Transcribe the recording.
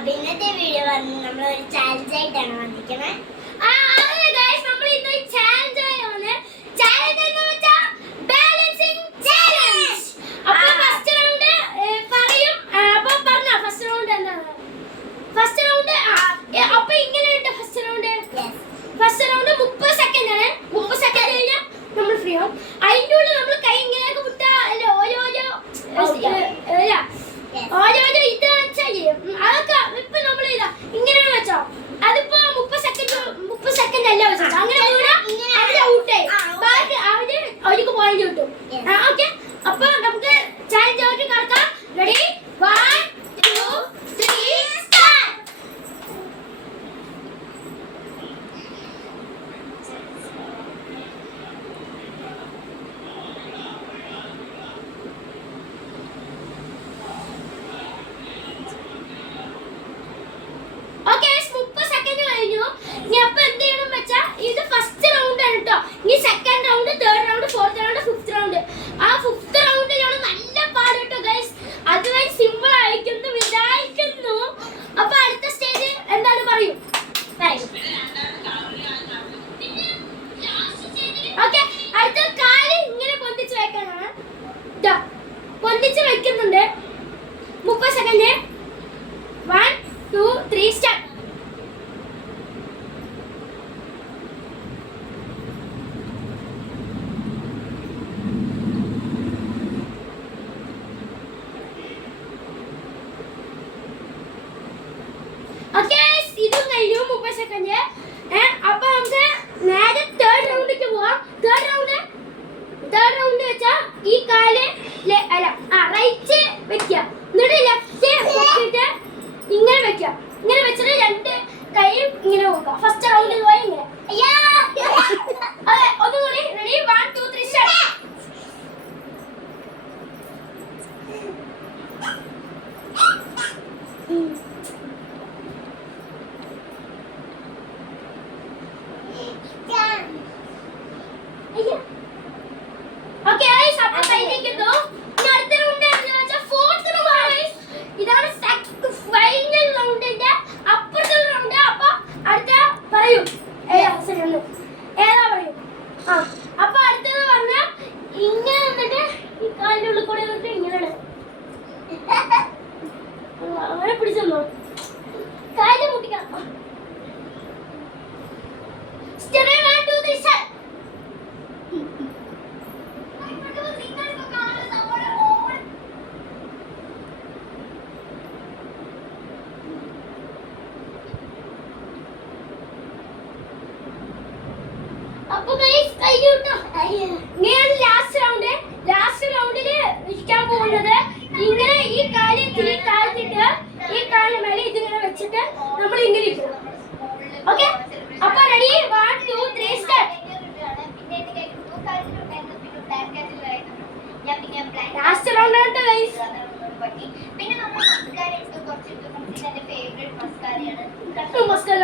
അപ്പൊ ഇന്നത്തെ വീഡിയോ നമ്മൾ ഒരു ചാലഞ്ച് ആയിട്ടാണ് വന്നിരിക്കുന്നത്. അപ്പൊ നമുക്ക് ചാലഞ്ച് ആയിട്ട് നടക്കാം. Ready 1 2 3 start. ഓക്കേ 30 സെക്കൻഡ് കഴിഞ്ഞു. ഇനി അപ്പോൾ എന്ത് ചെയ്യണം വെച്ചാ ഇത് ഫസ്റ്റ് റൗണ്ട് ആണ് ട്ടോ. ഇനി second round, third round, fourth round, fifth round. ആ ഫിഫ്ത്ത് റൗണ്ടിലാണ് നല്ല പാട് ട്ടോ ഗയ്സ്. അതുവരെ സിമ്പിൾ ആയിരിക്കുന്നു വിചാരിക്കുന്നു. അപ്പോൾ അടുത്ത സ്റ്റേജ് എന്താണ് പറയൂ. ഓക്കേ അടുത്ത കാല് ഇങ്ങനെ പൊന്തിച്ച് വെക്കാനാണ്. ദാ പൊന്തിച്ച് വെക്കുന്നുണ്ട്. 30 സെക്കൻഡ്. 1 2 3 സ്റ്റാർട്ട്. ഇതും കഴിഞ്ഞു 30 സെക്കൻഡ്. അപ്പൊ നമുക്ക് നേരെ തേർഡ് റൗണ്ടിലേക്ക് പോവാം. തേർഡ് റൗണ്ട് വെച്ചാ ഈ കാല് റൈറ്റ് വെക്കുക, എന്നിട്ട് ലെഫ്റ്റ് വെച്ചിട്ട് ഇങ്ങനെ വെക്കുക. ഇങ്ങനെ വെച്ചിട്ട് രണ്ട് കൈയും ഇങ്ങനെ നോക്കുക. ഫസ്റ്റ് റൗണ്ടിൽ പോയി ഇങ്ങനെ. അതെ ഒന്നുകൂടി. Ready 1 2 3 start. അപ്പൊ അടുത്തത് പറഞ്ഞ ഇങ്ങനെ വന്നിട്ട് ഈ കാലിന്റെ ഉള്ളിൽ കൂടെ വന്നിട്ട് ഇങ്ങനെയാണ് അങ്ങനെ പിടിച്ചോ. കാലിന്റെ മുട്ടിക്കാം. അപ്പൊ ഗയ്സ് കഴിഞ്ഞു ട്ടോ. ഇങ്ങനെയാണ് ലാസ്റ്റ് റൗണ്ടില് ഇരിക്കാൻ പോകുന്നത്. ഇങ്ങനെ ഈ കാല് ഇത്തിരി താഴ്ത്തിട്ട് ഈ കാലിന് മേലെ ഇതിങ്ങനെ വെച്ചിട്ട് നമ്മൾ ഇങ്ങനെ ഇരിക്കും. ഓക്കെ അപ്പൊ റെഡി 1 2 3 സ്റ്റാർട്ട്. ലാസ്റ്റ് റൗണ്ട് ആണ് ട്ടോ ഗയ്സ്. പിന്നെ നമ്മൾ മസ്കാര എടുത്ത് കുറച്ച് എന്റെ ഫേവറേറ്റ് മസ്കാരയാണ്. മസ്കാര